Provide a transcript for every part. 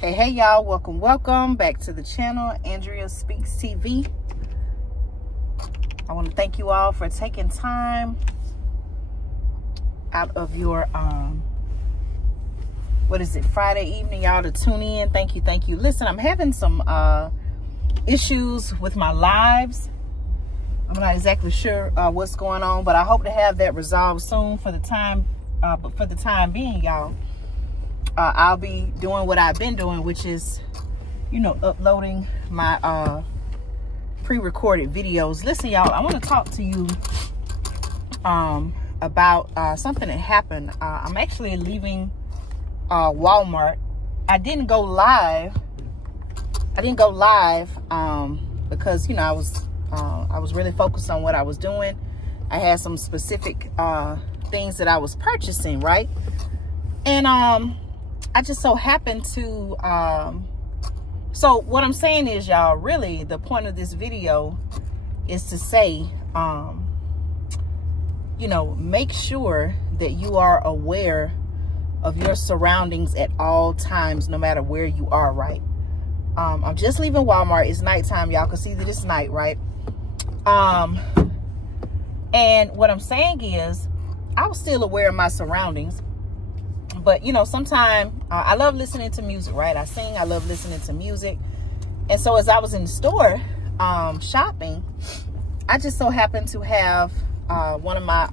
Hey y'all, welcome back to the channel, Andrea Speaks TV. I want to thank you all for taking time out of your Friday evening, y'all, to tune in. Thank you. Listen, I'm having some issues with my lives. I'm not exactly sure what's going on, but I hope to have that resolved soon. For the time being, y'all, I'll be doing what I've been doing, which is, uploading my pre-recorded videos. Listen, y'all, I want to talk to you about something that happened. I'm actually leaving Walmart. I didn't go live because I was really focused on what I was doing. I had some specific things that I was purchasing, right? And I just so happened to so what I'm saying is, y'all, really the point of this video is to say, make sure that you are aware of your surroundings at all times, no matter where you are, right? I'm just leaving Walmart. It's nighttime, y'all can see that it's night, right? And what I'm saying is, I was still aware of my surroundings, but sometimes I love listening to music, right? I sing, I love listening to music. And so as I was in the store shopping, I just so happened to have one of my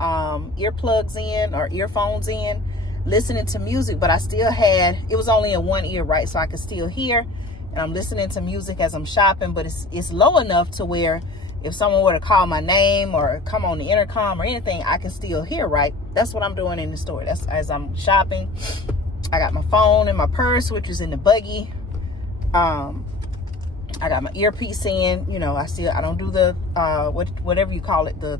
earplugs in, or earphones in, listening to music, but I still had, it was only in one ear, right? So I could still hear, and I'm listening to music as I'm shopping, but it's low enough to where if someone were to call my name or come on the intercom or anything, I can still hear, right? That's what I'm doing in the store. That's as I'm shopping. I got my phone in my purse, which is in the buggy. I got my earpiece in. I don't do the whatever you call it, the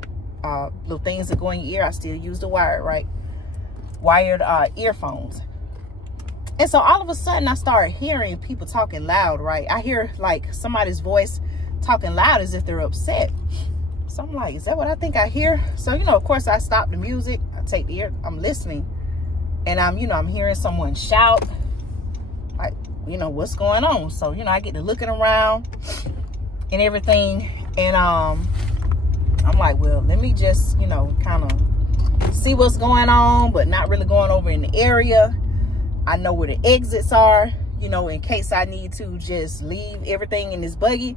little things that go in your ear. I still use the wired earphones. And so all of a sudden I started hearing people talking loud, right? I hear like somebody's voice talking loud as if they're upset. So I'm like, is that what I think I hear? So of course I stop the music, I take the ear, I'm listening, and I'm hearing someone shout, like, what's going on? So I get to looking around and everything, and I'm like, well, let me just kind of see what's going on, but not really going over in the area. I know where the exits are, in case I need to just leave everything in this buggy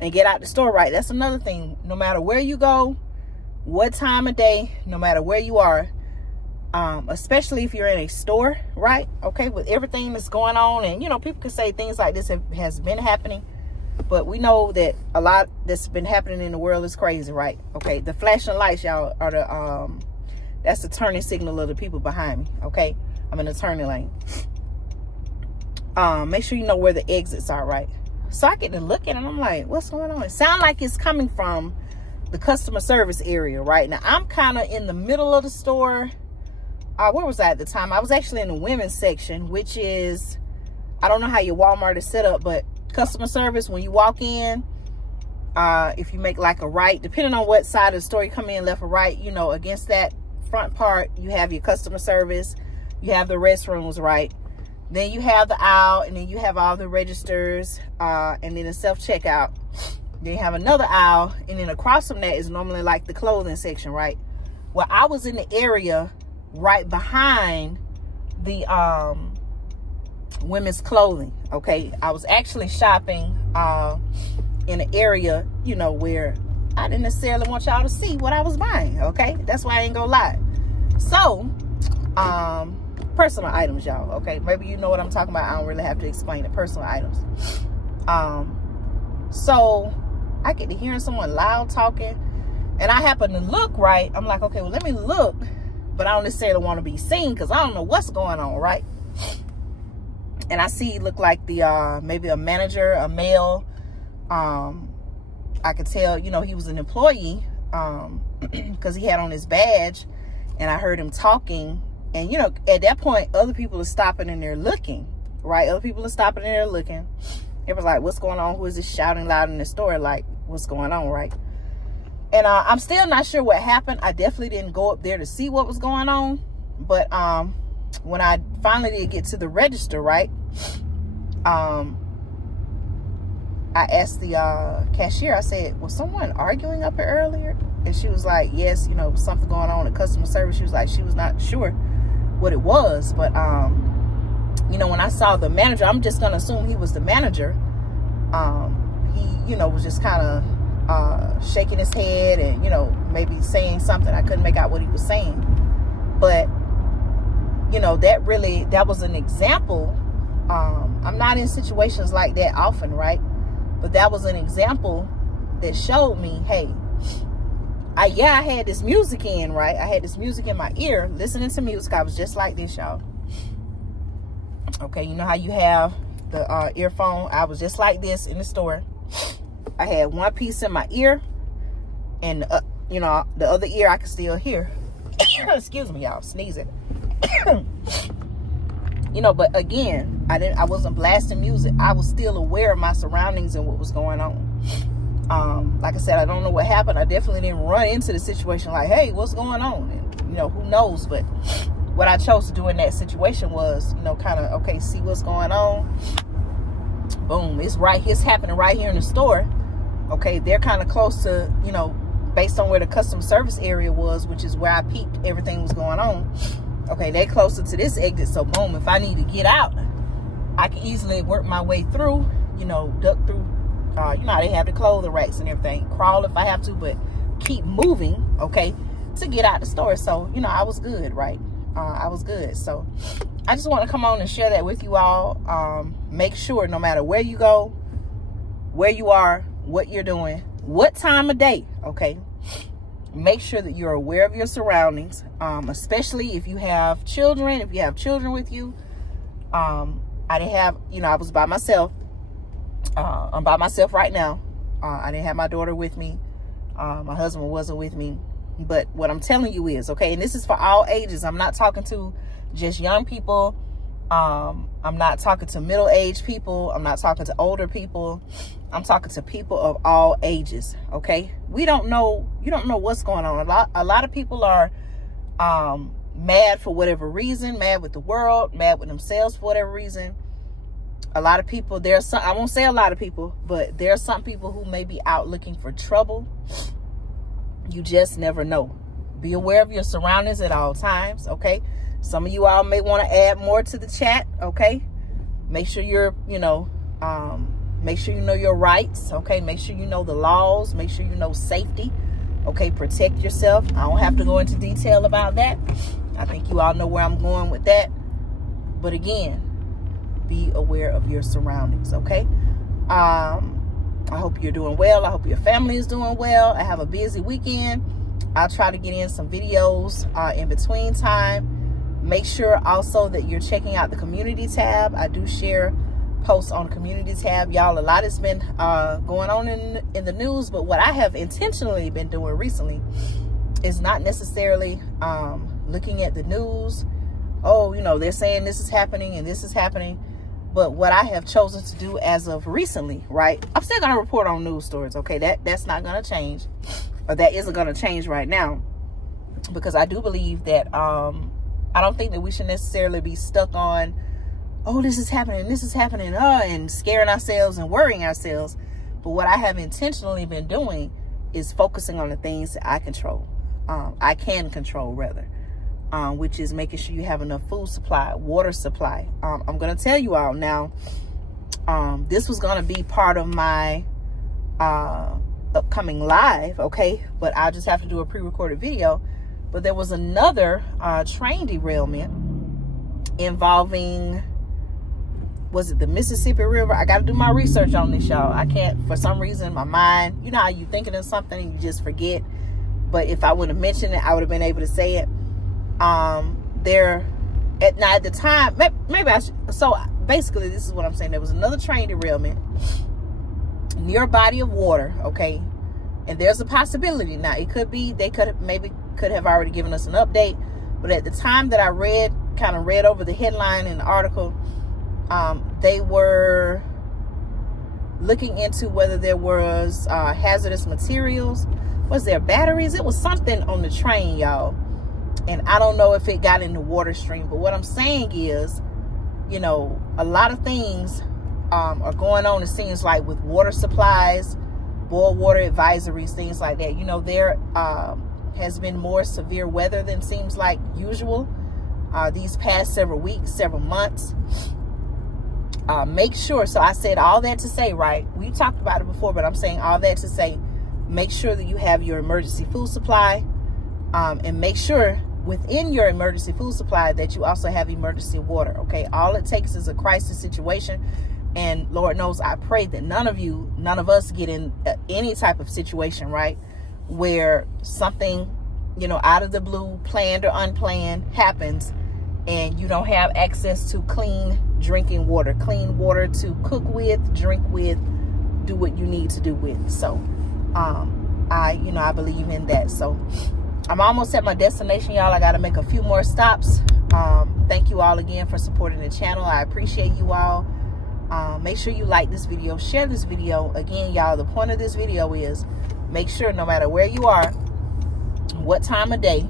and get out the store, right? That's another thing. No matter where you go, what time of day, no matter where you are, especially if you're in a store, right? Okay, with everything that's going on, and people can say things like this has been happening, but we know that a lot that's been happening in the world is crazy, right? Okay, the flashing lights, y'all, are the that's the turning signal of the people behind me. Okay, I'm in the turning lane. Make sure you know where the exits are, right? So I get to looking, and I'm like, what's going on? It sounds like it's coming from the customer service area, right? Now, I'm kind of in the middle of the store. Where was I at the time? I was actually in the women's section, which is, I don't know how your Walmart is set up, but customer service, when you walk in, if you make like a right, depending on what side of the store you come in, left or right, against that front part, you have your customer service, you have the restrooms, right? Then you have the aisle, and then you have all the registers, and then the self-checkout. Then you have another aisle, and then across from that is normally like the clothing section, right? Well, I was in the area right behind the women's clothing, okay? I was actually shopping in an area, where I didn't necessarily want y'all to see what I was buying, okay? That's why I ain't gonna lie. So, personal items, y'all, okay? Maybe you know what I'm talking about. I don't really have to explain it. Personal items. So I get to hearing someone loud talking, and I happen to look, right? I'm like, okay, well, let me look, but I don't necessarily want to be seen because I don't know what's going on, right? And I see, look like the maybe a manager, a male. I could tell, he was an employee because he had on his badge, and I heard him talking. And, at that point, other people are stopping and they're looking, right? Other people are stopping and they're looking. It was like, what's going on? Who is this shouting loud in the store? Like, what's going on, right? And I'm still not sure what happened. I definitely didn't go up there to see what was going on. But when I finally did get to the register, right, I asked the cashier, I said, was someone arguing up here earlier? And she was like, yes, you know, something going on in customer service. She was like, she was not sure what it was. But, you know, when I saw the manager, I'm just going to assume he was the manager. He, you know, was just kind of shaking his head and, you know, maybe saying something. I couldn't make out what he was saying. But, you know, that was an example. I'm not in situations like that often, right? But that was an example that showed me, hey, I had this music in, right? I had this music in my ear, listening to music. I was just like this, y'all. Okay, you know how you have the earphone? I was just like this in the store. I had one piece in my ear, and, you know, the other ear I could still hear. Excuse me, y'all, sneezing. You know, but again, I wasn't blasting music. I was still aware of my surroundings and what was going on. Like I said, I don't know what happened. I definitely didn't run into the situation like, hey, what's going on? And, you know, who knows? But what I chose to do in that situation was, you know, kind of, okay, see what's going on. Boom, it's happening right here in the store. Okay, they're kind of close to, you know, based on where the customer service area was, which is where I peeped everything was going on. Okay, they're closer to this exit, so boom, if I need to get out, I can easily work my way through, you know, duck through, you know, they have the clothing racks and everything, crawl if I have to, but keep moving, okay, to get out the store. So, you know, I was good, right? I was good. So I just want to come on and share that with you all. Make sure no matter where you go, where you are, what you're doing, what time of day, okay, make sure that you're aware of your surroundings, especially if you have children, with you. I didn't have, you know, I was by myself. I'm by myself right now. I didn't have my daughter with me. My husband wasn't with me. But what I'm telling you is, okay, and this is for all ages. I'm not talking to just young people. I'm not talking to middle-aged people. I'm not talking to older people. I'm talking to people of all ages, okay? You don't know what's going on. A lot of people are mad for whatever reason, mad with the world, mad with themselves for whatever reason. A lot of people, I won't say a lot of people, but there are some people who may be out looking for trouble. You just never know. Be aware of your surroundings at all times, okay? Some of you all may want to add more to the chat, okay? Make sure you're, you know, make sure you know your rights, okay? Make sure you know the laws. Make sure you know safety, okay? Protect yourself. I don't have to go into detail about that. I think you all know where I'm going with that. But again, be aware of your surroundings, okay? I hope you're doing well. I hope your family is doing well. I have a busy weekend. I'll try to get in some videos in between time. Make sure also that you're checking out the community tab. I do share posts on the community tab. Y'all, a lot has been going on in the news, but what I have intentionally been doing recently is not necessarily looking at the news. Oh, you know, they're saying this is happening and this is happening. But what I have chosen to do as of recently, right? I'm still going to report on news stories, okay? That's not going to change. Or that isn't going to change right now. Because I do believe that I don't think that we should necessarily be stuck on, oh, this is happening, and scaring ourselves and worrying ourselves. But what I have intentionally been doing is focusing on the things that I control. I can control, rather. Which is making sure you have enough food supply, water supply. I'm going to tell you all now, this was going to be part of my upcoming live, okay? But I'll just have to do a pre-recorded video. But there was another train derailment involving, was it the Mississippi River? I got to do my research on this, y'all. I can't, for some reason, my mind, you know how you thinking of something and you just forget. But if I would have mentioned it, I would have been able to say it. At the time, maybe I should, so basically this is what I'm saying. There was another train derailment near a body of water, okay? And there's a possibility. Now, it could be, they could have already given us an update, but at the time that I kind of read over the headline in the article, they were looking into whether there was hazardous materials. Was there batteries? It was something on the train, y'all. And I don't know if it got in the water stream, but what I'm saying is, you know, a lot of things are going on, it seems like, with water supplies, boil water advisories, things like that. You know, there has been more severe weather than seems like usual these past several weeks, several months. Make sure, so I said all that to say, right, we talked about it before, but I'm saying all that to say, make sure that you have your emergency food supply, and make sure within your emergency food supply that you also have emergency water. Okay, all it takes is a crisis situation, and Lord knows I pray that none of us get in any type of situation, right, where something, you know, out of the blue, planned or unplanned, happens and you don't have access to clean drinking water, clean water to cook with, drink with, do what you need to do with. So I believe in that. So I'm almost at my destination, y'all. I got to make a few more stops. Thank you all again for supporting the channel. I appreciate you all. Make sure you like this video, share this video. Again, y'all, the point of this video is make sure no matter where you are, what time of day,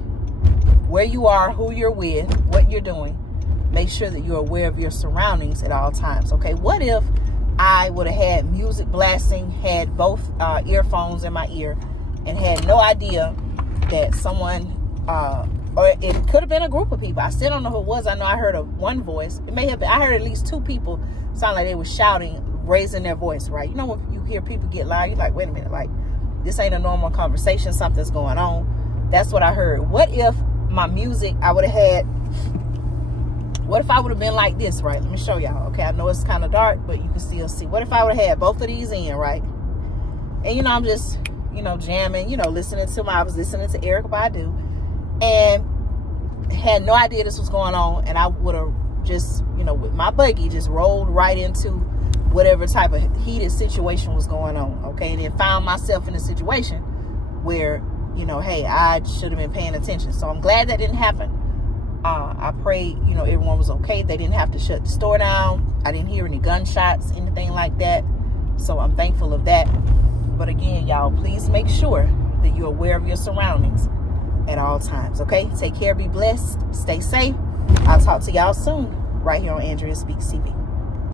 where you are, who you're with, what you're doing, make sure that you're aware of your surroundings at all times. Okay, what if I would have had music blasting, had both earphones in my ear, and had no idea that someone, or it could have been a group of people. I still don't know who it was. I know I heard one voice. It may have been, I heard at least two people sound like they were shouting, raising their voice, right? You know, when you hear people get loud, you're like, wait a minute, like, this ain't a normal conversation. Something's going on. That's what I heard. What if my music, I would have had, what if I would have been like this, right? Let me show y'all. Okay, I know it's kind of dark, but you can still see. What if I would have had both of these in, right? And, you know, I'm just, you know, jamming, you know, I was listening to Erykah Badu, and had no idea this was going on, and I would have just, you know, with my buggy, just rolled right into whatever type of heated situation was going on, okay? And then found myself in a situation where, you know, hey, I should have been paying attention. So I'm glad that didn't happen. I pray, you know, everyone was okay. They didn't have to shut the store down. I didn't hear any gunshots, anything like that. So I'm thankful of that. But again, y'all, please make sure that you're aware of your surroundings at all times, okay? Take care, be blessed, stay safe. I'll talk to y'all soon right here on Andrea Speaks TV.